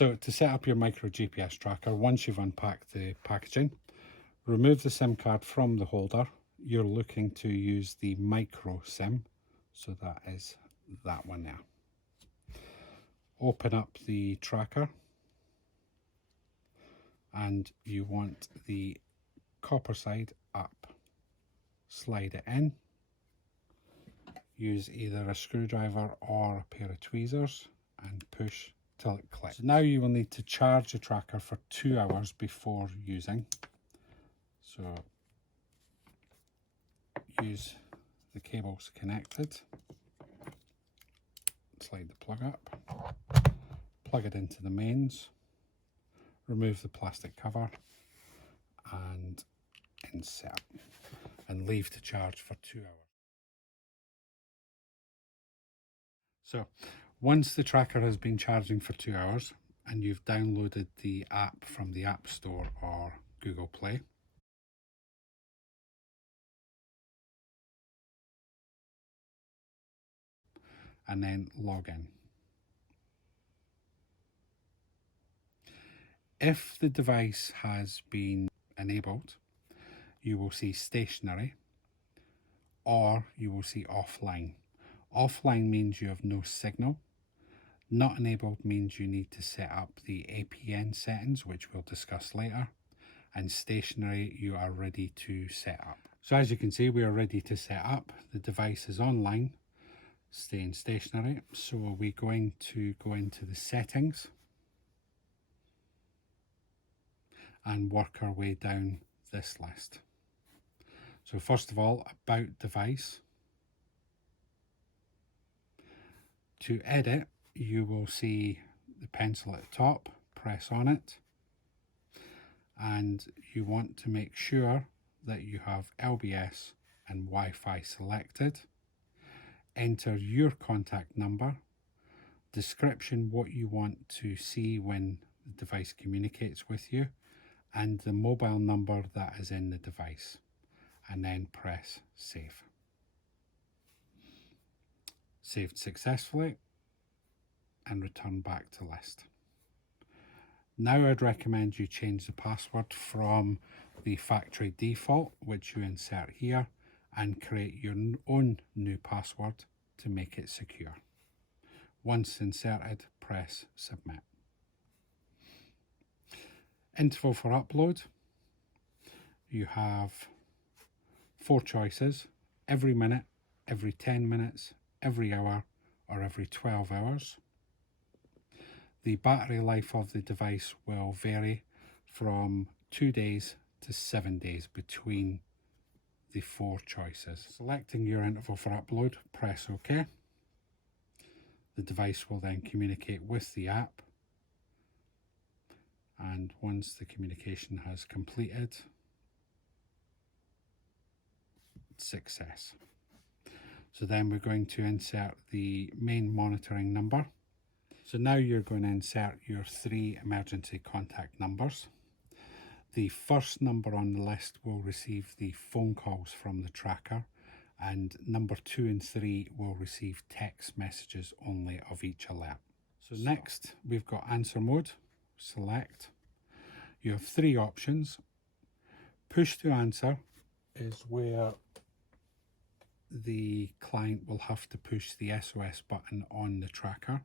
So to set up your micro GPS tracker, once you've unpacked the packaging, remove the SIM card from the holder. You're looking to use the micro SIM, so that is that one there. Open up the tracker and you want the copper side up. Slide it in. Use either a screwdriver or a pair of tweezers and push till it clicks. So now you will need to charge the tracker for 2 hours before using. So use the cables connected. Slide the plug up. Plug it into the mains. Remove the plastic cover and insert and leave to charge for 2 hours. So once the tracker has been charging for 2 hours and you've downloaded the app from the App Store or Google Play, and then log in. If the device has been enabled, you will see stationary or you will see offline. Offline means you have no signal. Not enabled means you need to set up the APN settings, which we'll discuss later. And stationary, you are ready to set up. So as you can see, we are ready to set up. The device is online, staying stationary. So we're going to go into the settings and work our way down this list. So first of all, about device. To edit, you will see the pencil at the top, press on it, and you want to make sure that you have LBS and Wi-Fi selected. Enter your contact number, description what you want to see when the device communicates with you, and the mobile number that is in the device, and then press save. Saved successfully and return back to list. Now I'd recommend you change the password from the factory default, which you insert here, and create your own new password to make it secure. Once inserted, press submit. Interval for upload. You have 4 choices: every minute, every 10 minutes, every hour, or every 12 hours. The battery life of the device will vary from 2 days to 7 days between the 4 choices. Selecting your interval for upload, press OK. The device will then communicate with the app, and once the communication has completed, success. So then we're going to insert the main monitoring number. So now you're going to insert your 3 emergency contact numbers. The first number on the list will receive the phone calls from the tracker, and number 2 and 3 will receive text messages only of each alert. So next we've got answer mode. Select. You have 3 options. Push to answer is where the client will have to push the SOS button on the tracker.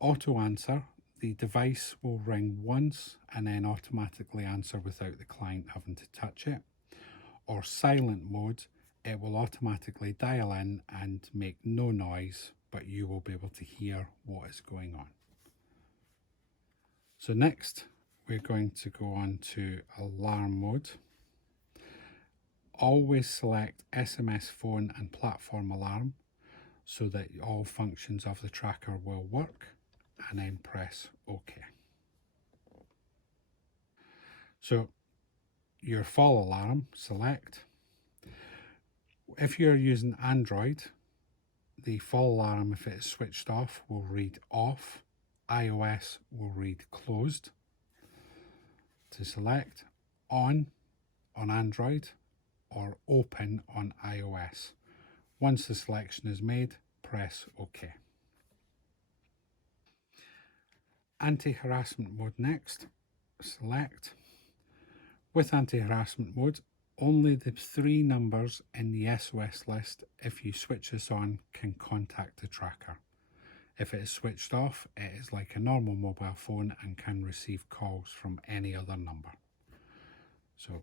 Auto answer, the device will ring once and then automatically answer without the client having to touch it. Or silent mode, it will automatically dial in and make no noise, but you will be able to hear what is going on. So next, we're going to go on to alarm mode. Always select SMS, phone and platform alarm so that all functions of the tracker will work, and then press OK. So your fall alarm, select. If you're using Android, the fall alarm, if it is switched off, will read off. iOS will read closed. To select on Android or open on iOS. Once the selection is made, press OK. Anti-harassment mode next. Select. With anti-harassment mode, only the 3 numbers in the SOS list, if you switch this on, can contact the tracker. If it is switched off, it is like a normal mobile phone and can receive calls from any other number. So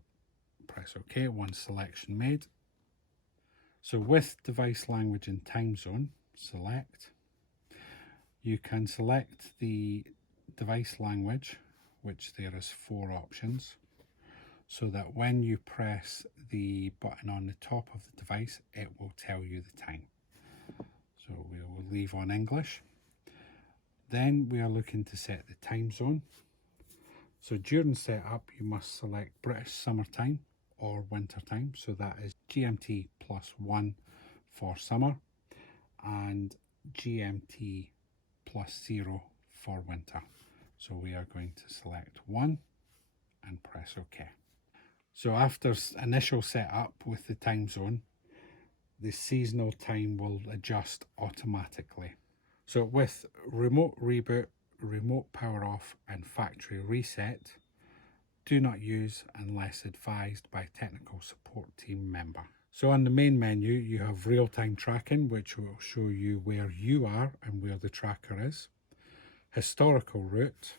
press OK once selection made. So with device language and time zone, select. You can select the device language, which there is 4 options, so that when you press the button on the top of the device, it will tell you the time. So we will leave on English. Then we are looking to set the time zone. So during setup, you must select British summertime or winter time. So that is GMT +1 for summer and GMT +0 for winter. So we are going to select 1 and press OK. So after initial setup with the time zone, the seasonal time will adjust automatically. So with remote reboot, remote power off and factory reset, do not use unless advised by technical support team member. So on the main menu, you have real-time tracking, which will show you where you are and where the tracker is. Historical route,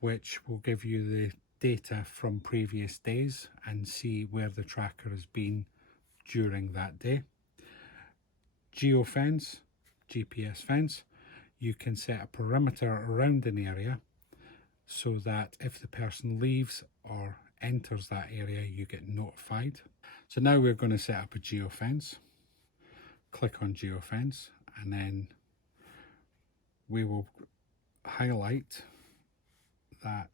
which will give you the data from previous days and see where the tracker has been during that day. Geofence, GPS fence, you can set a perimeter around an area so that if the person leaves or enters that area, you get notified. So now we're going to set up a geofence. Click on geofence and then we will highlight that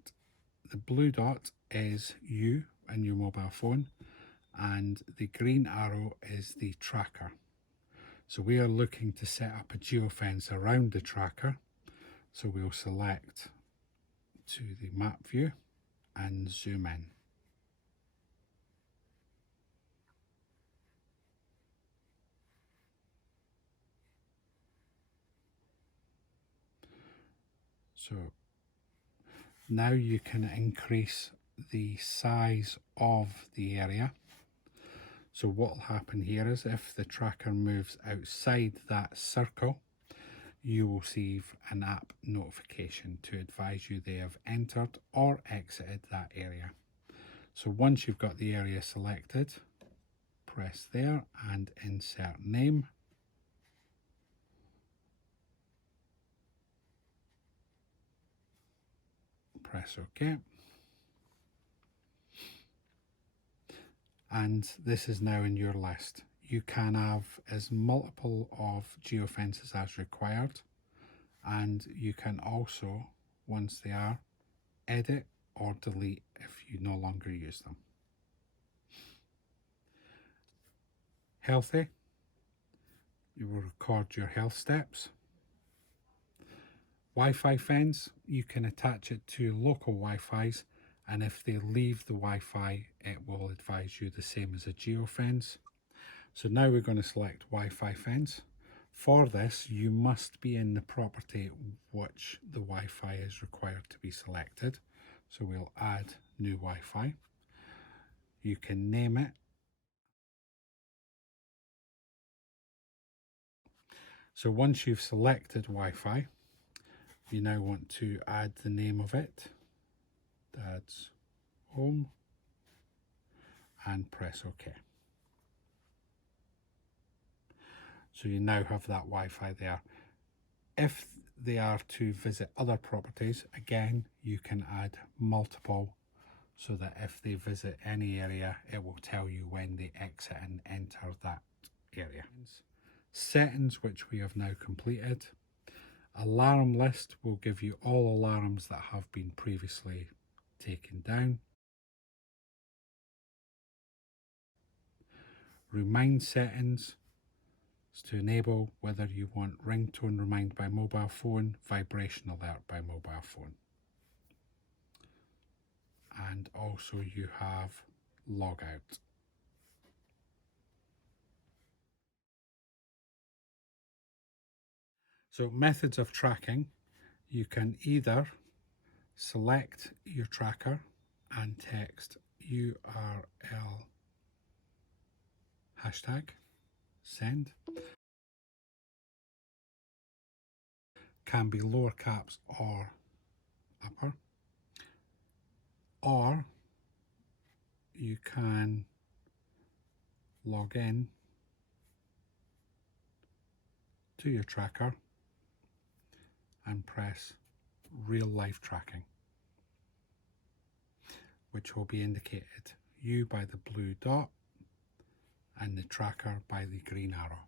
the blue dot is you and your mobile phone and the green arrow is the tracker. So we are looking to set up a geofence around the tracker. So we'll select to the map view and zoom in. So now you can increase the size of the area. So what will happen here is if the tracker moves outside that circle, you will receive an app notification to advise you they have entered or exited that area. So once you've got the area selected, press there and insert name. Press OK. And this is now in your list. You can have as multiple of geofences as required, and you can also, once they are, edit or delete if you no longer use them. Healthy, you will record your health steps. Wi-Fi fence, you can attach it to local Wi-Fi's, and if they leave the Wi-Fi, it will advise you the same as a geofence. So now we're going to select Wi-Fi fence. For this, you must be in the property which the Wi-Fi is required to be selected. So we'll add new Wi-Fi. You can name it. So once you've selected Wi-Fi, you now want to add the name of it, Dad's Home, and press OK. So you now have that Wi-Fi there. If they are to visit other properties, again, you can add multiple so that if they visit any area, it will tell you when they exit and enter that area. Settings, which we have now completed. Alarm list will give you all alarms that have been previously taken down. Remind settings is to enable whether you want ringtone remind by mobile phone, vibration alert by mobile phone. And also you have log out. So methods of tracking, You can either select your tracker and text URL hashtag send. Can be lower caps or upper. Or you can log in to your tracker and press real life tracking, which will be indicated, you by the blue dot and the tracker by the green arrow.